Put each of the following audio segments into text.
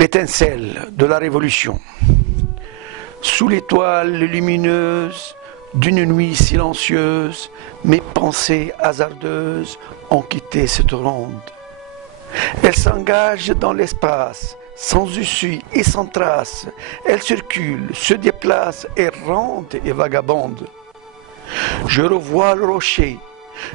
L'étincelle de la Révolution. Sous l'étoile lumineuse d'une nuit silencieuse, mes pensées hasardeuses ont quitté cette ronde. Elles s'engagent dans l'espace, sans issue et sans trace. Elles circulent, se déplacent, errantes et vagabondes. Je revois le rocher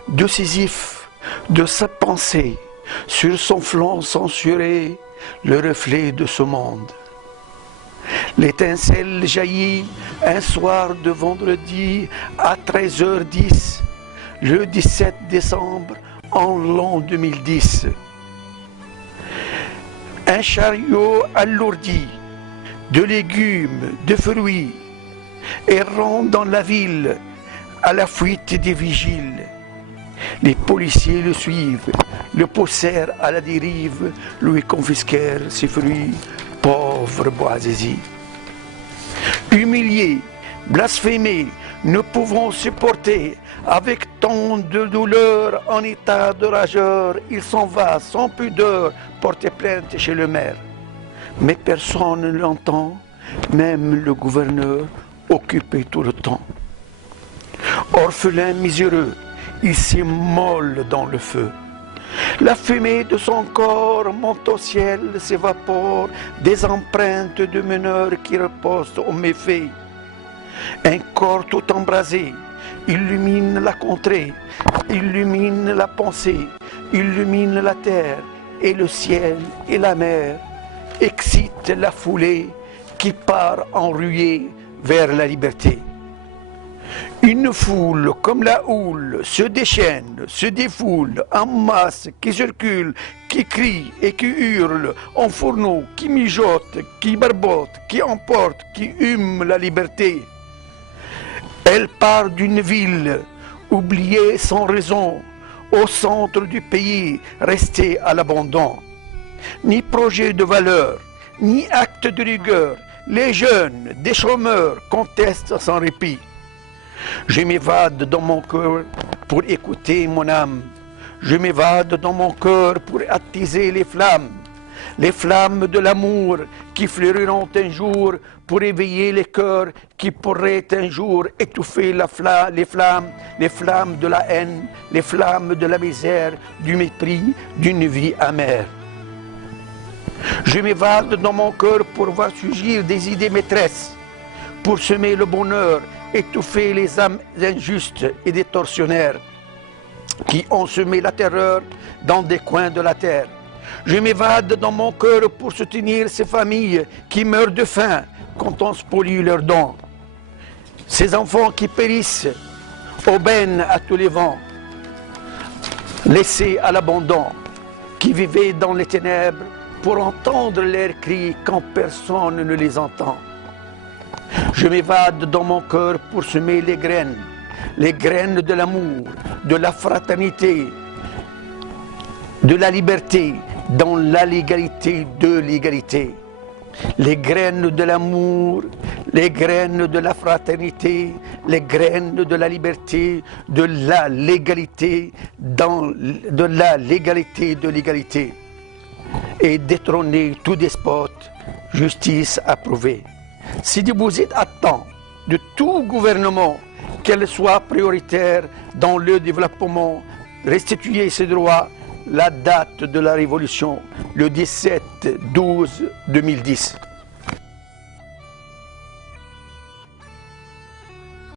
de Sisyphe, de sa pensée, sur son flanc censuré, le reflet de ce monde. L'étincelle jaillit un soir de vendredi à 13h10, le 17 décembre en l'an 2010. Un chariot alourdi de légumes, de fruits, errant dans la ville à la fuite des vigiles. Les policiers le suivent, le poussèrent à la dérive, lui confisquèrent ses fruits, pauvre Bouazizi. Humiliés, blasphémés, ne pouvant supporter, avec tant de douleur, en état de rageur, il s'en va sans pudeur porter plainte chez le maire. Mais personne ne l'entend, même le gouverneur, occupé tout le temps. Orphelin miséreux, il s'immole dans le feu. La fumée de son corps monte au ciel, s'évapore des empreintes de meneurs qui reposent au méfait. Un corps tout embrasé illumine la contrée, illumine la pensée, illumine la terre et le ciel et la mer, excite la foulée qui part en ruée vers la liberté. Une foule comme la houle se déchaîne, se défoule en masse, qui circule, qui crie et qui hurle, en fourneau, qui mijote, qui barbote, qui emporte, qui hume la liberté. Elle part d'une ville, oubliée sans raison, au centre du pays, restée à l'abandon. Ni projet de valeur, ni acte de rigueur, les jeunes, des chômeurs, contestent sans répit. Je m'évade dans mon cœur pour écouter mon âme. Je m'évade dans mon cœur pour attiser les flammes de l'amour qui fleuriront un jour pour éveiller les cœurs qui pourraient un jour étouffer les flammes de la haine, les flammes de la misère, du mépris, d'une vie amère. Je m'évade dans mon cœur pour voir surgir des idées maîtresses, pour semer le bonheur, étouffer les âmes injustes et des tortionnaires qui ont semé la terreur dans des coins de la terre. Je m'évade dans mon cœur pour soutenir ces familles qui meurent de faim quand on spolie leurs dons. Ces enfants qui périssent, aubaines à tous les vents, laissés à l'abandon, qui vivaient dans les ténèbres pour entendre leurs cris quand personne ne les entend. Je m'évade dans mon cœur pour semer les graines de l'amour, de la fraternité, de la liberté, dans la légalité de l'égalité. Les graines de l'amour, les graines de la fraternité, les graines de la liberté, de la légalité, de la légalité de l'égalité. Et détrôner tout despote, justice approuvée. Sidi Bouzid attend de tout gouvernement qu'elle soit prioritaire dans le développement, restituer ses droits, la date de la révolution, le 17-12-2010.